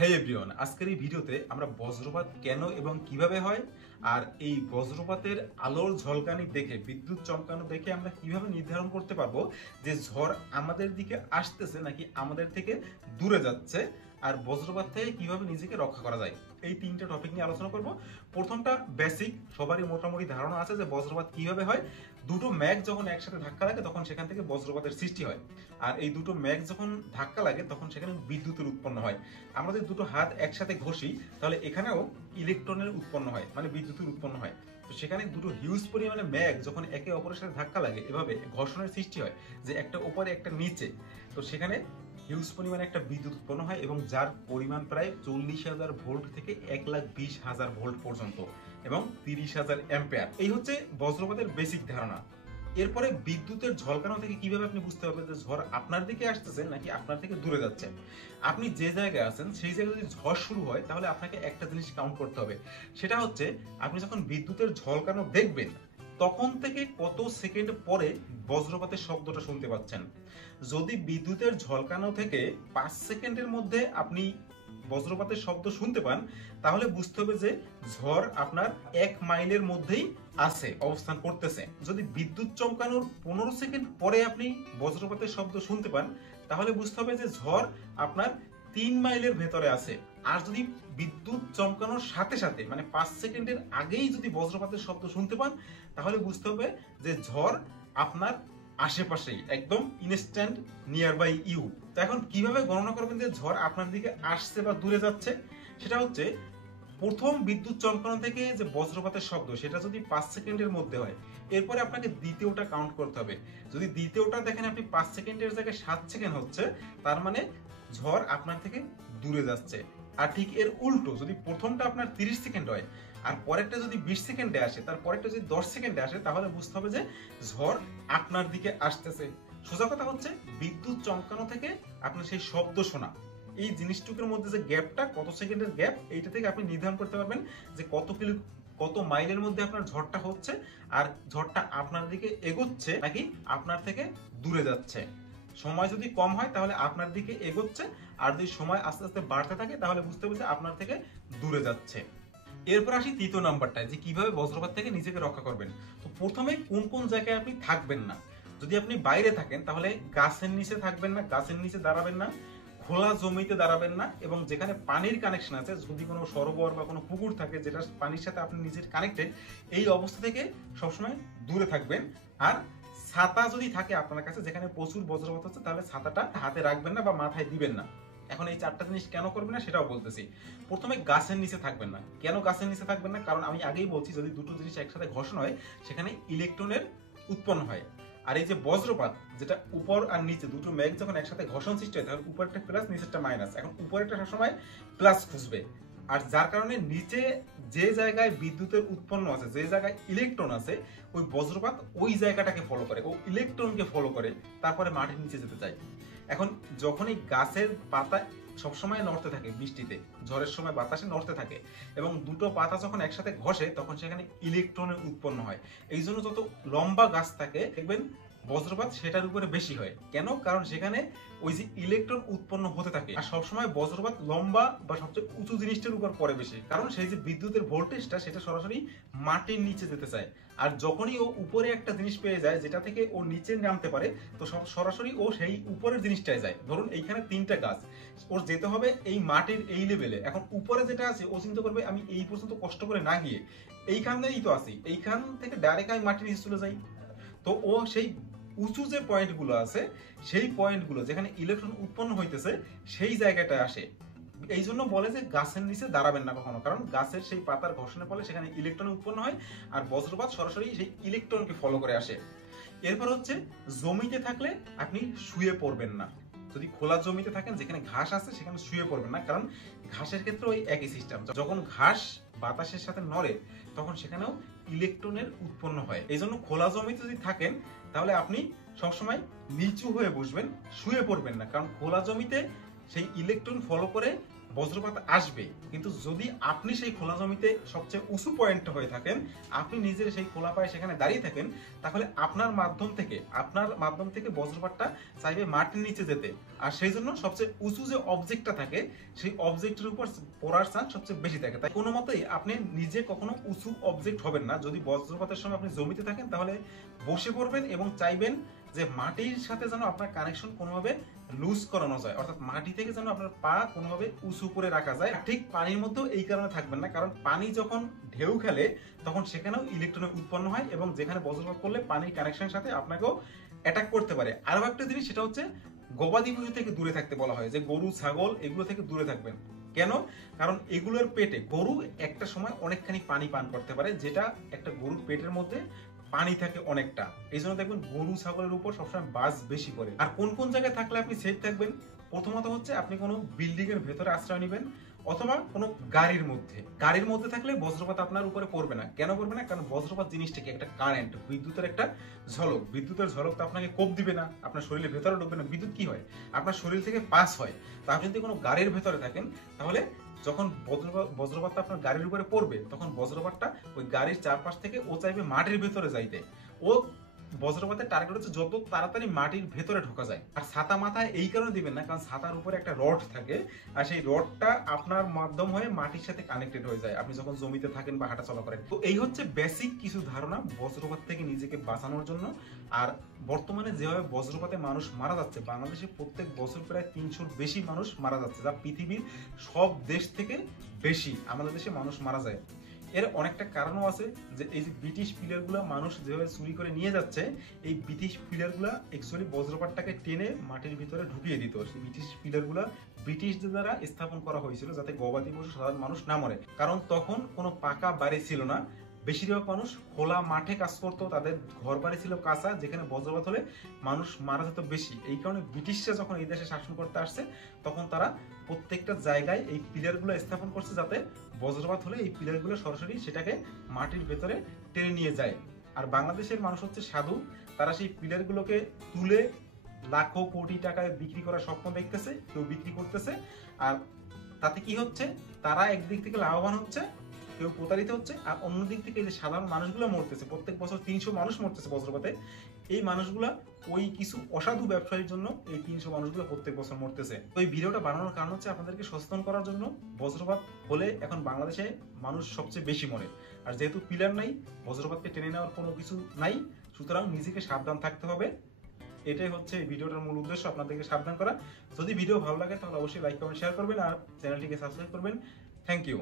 হে everyone, আজকের এই ভিডিওতে আমরা বজ্রপাত কেন এবং কিভাবে হয় আর এই বজ্রপাতের আলোর ঝলকানি দেখে, বিদ্যুৎ চমকানো দেখে আমরা কিভাবে নির্ধারণ করতে পারবো যে ঝড় আমাদের দিকে আসতেছে নাকি আমাদের থেকে দূরে যাচ্ছে, আর বজ্রপাত থেকে কিভাবে নিজেকে রক্ষা করা যায়। এই তিনটা টপিক নিয়ে আলোচনা করব। প্রথমটা বেসিক, সবারই মোটামুটি ধারণা আছে যে বজ্রপাত কিভাবে হয়। দুটো মেঘ যখন একসাথে ধাক্কা লাগে তখন সেখান থেকে বজ্রপাতের সৃষ্টি হয়, আর এই দুটো মেঘ যখন ধাক্কা লাগে তখন সেখানে বিদ্যুতের উৎপন্ন হয়। আমরা যদি দুটো হাত একসাথে ঘষি তাহলে এখানেও ইলেকট্রনের উৎপন্ন হয়, মানে বিদ্যুতের উৎপন্ন হয়। তো সেখানে দুটো হিউজ পরিমাণে মেঘ যখন একে অপরের সাথে ধাক্কা লাগে, এভাবে ঘর্ষণের সৃষ্টি হয় যে একটা উপরে একটা নিচে, তো সেখানে হিউজ পরিমাণে একটা বিদ্যুৎ উৎপন্ন হয় এবং যার পরিমাণ প্রায় 40,000 ভোল্ট থেকে 1,20,000 ভোল্ট পর্যন্ত এবং 30,000 অ্যাম্পিয়ার। এই হচ্ছে বজ্রপাতের বেসিক ধারণা। এরপরে বিদ্যুতের ঝলকানো থেকে কিভাবে আপনি বুঝতে পারবেন যে ঝড় আপনার দিকে আসতেছে নাকি আপনার থেকে দূরে যাচ্ছে। আপনি যে জায়গায় আছেন সেই জায়গায় যদি ঝড় শুরু হয় তাহলে আপনাকে একটা জিনিস কাউন্ট করতে হবে। সেটা হচ্ছে আপনি যখন বিদ্যুতের ঝলকানো দেখবেন তখন থেকে কত সেকেন্ড পরে বজ্রপাতের শব্দটা শুনতে পাচ্ছেন। যদি বিদ্যুতের ঝলকানো থেকে 5 সেকেন্ডের মধ্যে আপনি বজ্রপাতের শব্দ শুনতে পান তাহলে বুঝতে হবে যে ঝড় আপনার 1 মাইলের মধ্যেই আছে, অবস্থান করতেছে। যদি বিদ্যুৎ চমকানোর 15 সেকেন্ড পরে আপনি বজ্রপাতের শব্দ শুনতে পান তাহলে বুঝতে হবে যে ঝড় আপনার 3 মাইলের ভেতরে আছে। আর যদি বিদ্যুৎ চমকানোর সাথে সাথে মানে 5 সেকেন্ডের আগেই যদি বজ্রপাতের শব্দ শুনতে পান তাহলে বুঝতে হবে যে ঝড় আপনার আশেপাশেই, একদম ইনস্ট্যান্ট নিয়ার বাই ইউ। তো এখন কিভাবে গণনা করবেন যে ঝড় আপনার দিকে আসছে বা দূরে যাচ্ছে? সেটা হচ্ছে প্রথম বিদ্যুৎ চমকানো থেকে যে বজ্রপাতের শব্দ সেটা যদি 5 সেকেন্ডের মধ্যে হয়, এরপরে আপনাকে দ্বিতীয়টা কাউন্ট করতে হবে। যদি দ্বিতীয়টা দেখেন আপনি 5 সেকেন্ডের জায়গায় 7 সেকেন্ড হচ্ছে, তার মানে ঝড় আপনার থেকে দূরে যাচ্ছে। আর ঠিক এর উল্টো, যদি প্রথমটা আপনার 30 সেকেন্ড হয় আর পরেরটা যদি 20 সেকেন্ডে আসে, তার পরেরটা যদি 10 সেকেন্ডে আসে, তাহলে বুঝতে হবে যে ঝড় আপনার দিকে আসতেছে। সোজা কথা হচ্ছে বিদ্যুৎ চমকানো থেকে আপনার সেই শব্দ শোনা, এই জিনিসটুকুর মধ্যে যে গ্যাপটা, কত সেকেন্ডের গ্যাপ, এইটা থেকে আপনি নির্ধারণ করতে পারবেন যে কত মাইলের মধ্যে আপনার ঝড়টা হচ্ছে আর ঝড়টা আপনার দিকে এগোচ্ছে নাকি আপনার থেকে দূরে যাচ্ছে। সময় যদি কম হয় তাহলে আপনার দিকে এগোচ্ছে, আর যদি সময় আস্তে আস্তে বাড়তে থাকে তাহলে বুঝতে হবে যে আপনার থেকে দূরে যাচ্ছে। এরপর আসি তৃতীয় নাম্বারটা, যে কিভাবে বজ্রপাত থেকে নিজেকে রক্ষা করবেন। তো প্রথমে কোন কোন জায়গায় আপনি থাকবেন না। যদি আপনি বাইরে থাকেন তাহলে গাছের নিচে থাকবেন না, গাছের নিচে দাঁড়াবেন না, খোলা জমিতে দাঁড়াবেন না, এবং যেখানে পানির কানেকশন আছে, যদি কোনো সরোবর বা কোনো পুকুর থাকে যেটা পানির সাথে আপনি নিজের কানেক্টেড, এই অবস্থা থেকে সবসময় দূরে থাকবেন। আর ছাতা যদি থাকে আপনার কাছে, যেখানে প্রচুর বজ্রপাত হচ্ছে, তাহলে ছাতাটা হাতে রাখবেন না বা মাথায় দিবেন না। এখন এই চারটা জিনিস কেন করবেন না সেটাও বলতেছি। প্রথমে গাছের নিচে থাকবেন না। কেন গাছের নিচে থাকবেন না? কারণ আমি আগেই বলছি, যদি দুটো জিনিস একসাথে ঘর্ষণ হয় সেখানে ইলেকট্রনের উৎপন্ন হয়। আর এই যে বজ্রপাত, যেটা উপর আর নিচে দুটো মেঘ যখন একসাথে ঘর্ষণ সৃষ্টি হয় তাহলে উপরেরটা প্লাস নিচেরটা মাইনাস। এখন উপরেরটা সবসময় প্লাস খুঁজবে, আর যার কারণে নিচে যে জায়গায় বিদ্যুতের উৎপন্ন আছে, যে জায়গায় ইলেকট্রন আছে, ওই বজ্রপাত ওই জায়গাটাকে ফলো করে, ও ইলেকট্রনকে ফলো করে, তারপরে মাটির নিচে যেতে চায়। এখন যখন এই গাছের পাতা সবসময় নড়তে থাকে, বৃষ্টিতে ঝড়ের সময় বাতাসে নড়তে থাকে, এবং দুটো পাতা যখন একসাথে ঘষে তখন সেখানে ইলেকট্রনের উৎপন্ন হয়। এই জন্য যত লম্বা গাছ থাকে দেখবেন বজ্রপাত সেটার উপরে বেশি হয়। কেন? কারণ সেখানে ওই যে ইলেকট্রন উৎপন্ন হতে থাকে। আর সবসময় বজ্রপাত লম্বা বা সবচেয়ে উঁচু জিনিসটার উপর পড়ে বেশি, কারণ সেই যে বিদ্যুতের ভোল্টেজটা সেটা সরাসরি মাটির নিচে যেতে চায়। আর যখনই ও উপরে একটা জিনিস পেয়ে যায় যেটা থেকে ও নিচে নামতে পারে, তো সরাসরি ও সেই উপরের জিনিসটায় যায়। ধরুন এইখানে 3টা গাছ, ওর যেতে হবে এই মাটির এই লেভেলে। এখন উপরে যেটা আছে ও চিন্তা করবে আমি এই পর্যন্ত কষ্ট করে না গিয়ে এইখানেই তো আছি, এইখান থেকে ডাইরেক্ট আমি মাটির নিচে চলে যাই। তো ও সেই উঁচু যে পয়েন্টগুলো আছে, সেই পয়েন্টগুলো যেখানে ইলেকট্রন উৎপন্ন হইতেছে সেই জায়গাটায় আসে। এই জন্য বলে যে গাছের নিচে দাঁড়াবেন না কখনো, কারণ গাছের সেই পাতার ঘর্ষণের ফলে সেখানে ইলেকট্রন উৎপন্ন হয় আর বজ্রপাত সরাসরি সেই ইলেকট্রনকে ফলো করে আসে। এরপর হচ্ছে জমিতে থাকলে আপনি শুয়ে পড়বেন না। যদি খোলা জমিতে থাকেন যেখানে ঘাস আছে সেখানে শুয়ে পড়বেন না, কারণ ঘাসের ক্ষেত্রে ওই একই সিস্টেম, যখন ঘাস বাতাসের সাথে নড়ে তখন সেখানেও ইলেকট্রনের উৎপন্ন হয়। এই জন্য খোলা জমিতে যদি থাকেন তাহলে আপনি সবসময় নিচু হয়ে বসবেন, শুয়ে পড়বেন না, কারণ খোলা জমিতে সেই ইলেকট্রন ফলো করে বজ্রপাত আসবে, কিন্তু যদি আপনি সেই খোলা জমিতে সবচেয়ে উঁচু পয়েন্ট হয়ে থাকেন, আপনি নিজের সেই খোলা পায়ে সেখানে দাঁড়িয়ে থাকেন, তাহলে আপনার মাধ্যম থেকে বজ্রপাতটা চাইবে মাটির নিচে যেতে। আর সেই জন্য সবচেয়ে উঁচু যে অবজেক্টটা থাকে সেই অবজেক্টের উপর পড়ার চান্স সবচেয়ে বেশি থাকে। তাই কোনো মতেই আপনি নিজে কখনো উঁচু অবজেক্ট হবেন না। যদি বজ্রপাতের সময় আপনি জমিতে থাকেন তাহলে বসে পড়বেন এবং চাইবেন যে মাটির সাথে যেন আপনার কানেকশন কোনোভাবে লুজ করানো যায়, অর্থাৎ মাটি থেকে যেন আপনার পা কোনোভাবে উঁচু করে রাখা যায়। ঠিক পানির মধ্যেও এই কারণে থাকবেন না, কারণ পানি যখন ঢেউ খেলে তখন সেখানেও ইলেকট্রন উৎপন্ন হয় এবং যেখানে বজ্রপাত করলে পানির কানেকশনের সাথে আপনাকেও অ্যাটাক করতে পারে। আরো একটা জিনিস, সেটা হচ্ছে গবাদি পশু থেকে দূরে থাকতে বলা হয়, যে গরু ছাগল এগুলো থেকে দূরে থাকবেন। কেন? কারণ এগুলোর পেটে, গরু একটা সময় অনেকখানি পানি পান করতে পারে, যেটা একটা গরুর পেটের মধ্যে পানি থাকে অনেকটা। এই জন্য দেখবেন গরু ছাগলের উপর সবসময় বাজ বেশি করে। আর কোন কোন জায়গায় থাকলে আপনি সেফ থাকবেন? প্রথমত হচ্ছে আপনি কোনো বিল্ডিং এর ভেতরে আশ্রয় নেবেন, অথবা কোনো গাড়ির মধ্যে থাকলে বজ্রপাত আপনার উপরে পড়বে না। কেন পড়বে না? কারণ বজ্রপাত জিনিসটা কি? একটা কারেন্ট, বিদ্যুতের একটা ঝলক। বিদ্যুতের ঝলক তো আপনাকে কোপ দিবে না, আপনার শরীরের ভেতরে ঢুকবে না। বিদ্যুৎ কি হয়? আপনার শরীর থেকে পাস হয়। তা আপনি যদি কোনো গাড়ির ভেতরে থাকেন, তাহলে যখন বজ্রপাতটা আপনার গাড়ির উপরে পড়বে, তখন বজ্রপাতটা ওই গাড়ির চারপাশ থেকে ও চাইবে মাটির ভেতরে যাইতে। ও বজ্রপাতের টার্গেট হচ্ছে যত তাড়াতাড়ি মাটির ভেতরে ঢোকা যায়। আর ছাতা মাথায় এই কারণে দিবেন না, কারণ ছাতার উপরে একটা রড থাকে, আর সেই রডটা আপনার মাধ্যম হয়ে মাটির সাথে কানেক্টেড হয়ে যায় আপনি যখন জমিতে থাকেন বা হাঁটা চলা করেন। তো এই হচ্ছে বেসিক কিছু ধারণা বজ্রপাত থেকে নিজেকে বাঁচানোর জন্য। আর বর্তমানে যেভাবে বজ্রপাতে মানুষ মারা যাচ্ছে, বাংলাদেশে প্রত্যেক বছর প্রায় 300-র বেশি মানুষ মারা যাচ্ছে, যা পৃথিবীর সব দেশ থেকে বেশি আমাদের দেশে মানুষ মারা যায়। এর অনেকটা কারণও আছে, যে এই যে ব্রিটিশ পিলারগুলো মানুষ যেভাবে চুরি করে নিয়ে যাচ্ছে, এই ব্রিটিশ পিলারগুলো অ্যাকচুয়ালি বজ্রপাতটাকে টেনে মাটির ভিতরে ঢুকিয়ে দিত। সেই ব্রিটিশ পিলারগুলো ব্রিটিশদের দ্বারা স্থাপন করা হয়েছিল যাতে গবাদি পশু সাধারণ মানুষ না মরে, কারণ তখন কোনো পাকা বাড়ি ছিল না। বেশিরভাগ মানুষ খোলা মাঠে কাজ করতো, তাদের ঘর বাড়ি ছিল কাঁচা, যেখানে বজ্রপাত হলে মানুষ মারা যেত বেশি। এই কারণে ব্রিটিশরা যখন এই দেশে শাসন করতে আসছে, তখন তারা প্রত্যেকটা জায়গায় এই পিলারগুলো স্থাপন করছে, যাতে বজ্রপাত হলে এই পিলারগুলো সরাসরি সেটাকে মাটির ভেতরে টেনে নিয়ে যায়। আর বাংলাদেশের মানুষ হচ্ছে সাধু, তারা সেই পিলারগুলোকে তুলে লাখো কোটি টাকায় বিক্রি করার স্বপ্ন দেখতেছে, কেউ বিক্রি করতেছে। আর তাতে কি হচ্ছে? তারা একদিক থেকে লাভবান হচ্ছে, কেউ প্রতারিত হচ্ছে, আর অন্যদিক থেকে যে সাধারণ মানুষগুলো মরতেছে, প্রত্যেক বছর 300 মানুষ মরতেছে বজ্রপাতে। এই মানুষগুলা ওই কিছু অসাধু ব্যবসায়ীর জন্য এই 300 মানুষগুলো প্রত্যেক বছর মরতেছে। তো এই ভিডিওটা বানানোর কারণ হচ্ছে আপনাদেরকে সচেতন করার জন্য। বজ্রপাত হলে এখন বাংলাদেশে মানুষ সবচেয়ে বেশি মরে, আর যেহেতু পিলার নাই, বজ্রপাতকে টেনে নেওয়ার কোনো কিছু নাই, সুতরাং নিজেকে সাবধান থাকতে হবে। এটাই হচ্ছে এই ভিডিওটার মূল উদ্দেশ্য, আপনাদেরকে সাবধান করা। যদি ভিডিও ভালো লাগে তাহলে অবশ্যই লাইক কমেন্ট শেয়ার করবেন, আর চ্যানেলটিকে সাবস্ক্রাইব করবেন। Thank you.